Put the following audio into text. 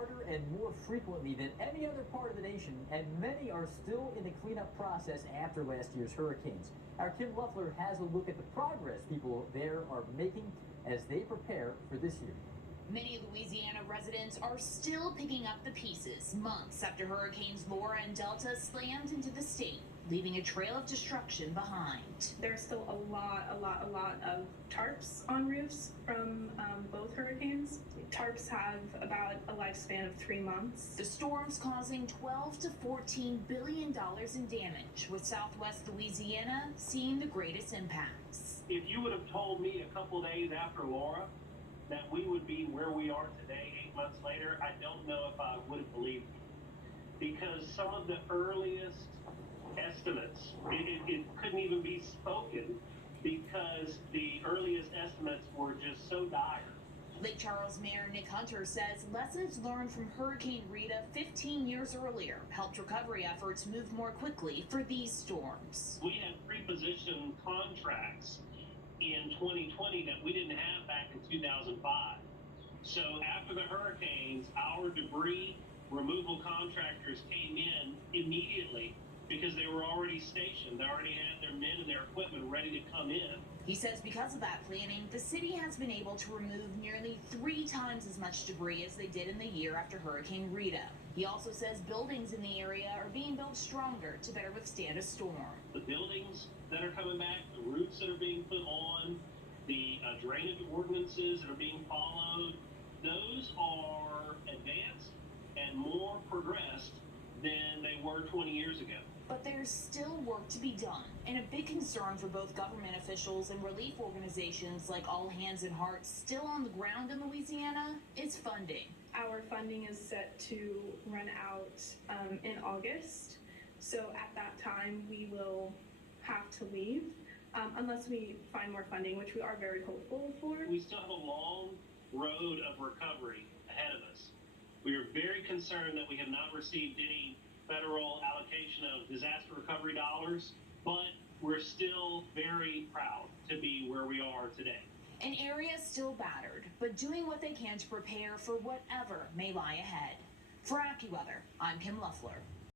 harder and more frequently than any other part of the nation, and many are still in the cleanup process after last year's hurricanes. Our Kim Luffler has a look at the progress people there are making as they prepare for this year. Many Louisiana residents are still picking up the pieces months after Hurricanes Laura and Delta slammed into the state, leaving a trail of destruction behind. There's still a lot of tarps on roofs from both hurricanes. Tarps have about a lifespan of 3 months. The storms causing $12 to $14 billion in damage, with Southwest Louisiana seeing the greatest impacts. If you would have told me a couple days after Laura that we would be where we are today 8 months later, I don't know if I would have believed you. Because some of the earliest estimates, it couldn't even be spoken because the earliest estimates were just so dire. Lake Charles Mayor Nick Hunter says lessons learned from Hurricane Rita 15 years earlier helped recovery efforts move more quickly for these storms. We had pre-positioned contracts in 2020 that we didn't have back in 2005. So after the hurricanes, our debris removal contractors came in immediately because they were already stationed. They already had their men and their equipment ready to come in. He says because of that planning, the city has been able to remove nearly 3 times as much debris as they did in the year after Hurricane Rita. He also says buildings in the area are being built stronger to better withstand a storm. The buildings that are coming back, the roofs that are being put on, the drainage ordinances that are being followed, those are advanced and more progressed than they were 20 years ago. But there's still work to be done, and a big concern for both government officials and relief organizations like All Hands and Hearts still on the ground in Louisiana is funding. Our funding is set to run out in August, so at that time we will have to leave unless we find more funding, which we are very hopeful for. We still have a long road of recovery ahead of us. We are very concerned that we have not received any federal allocation of disaster recovery dollars, but we're still very proud to be where we are today. An area still battered, but doing what they can to prepare for whatever may lie ahead. For AccuWeather, I'm Kim Luffler.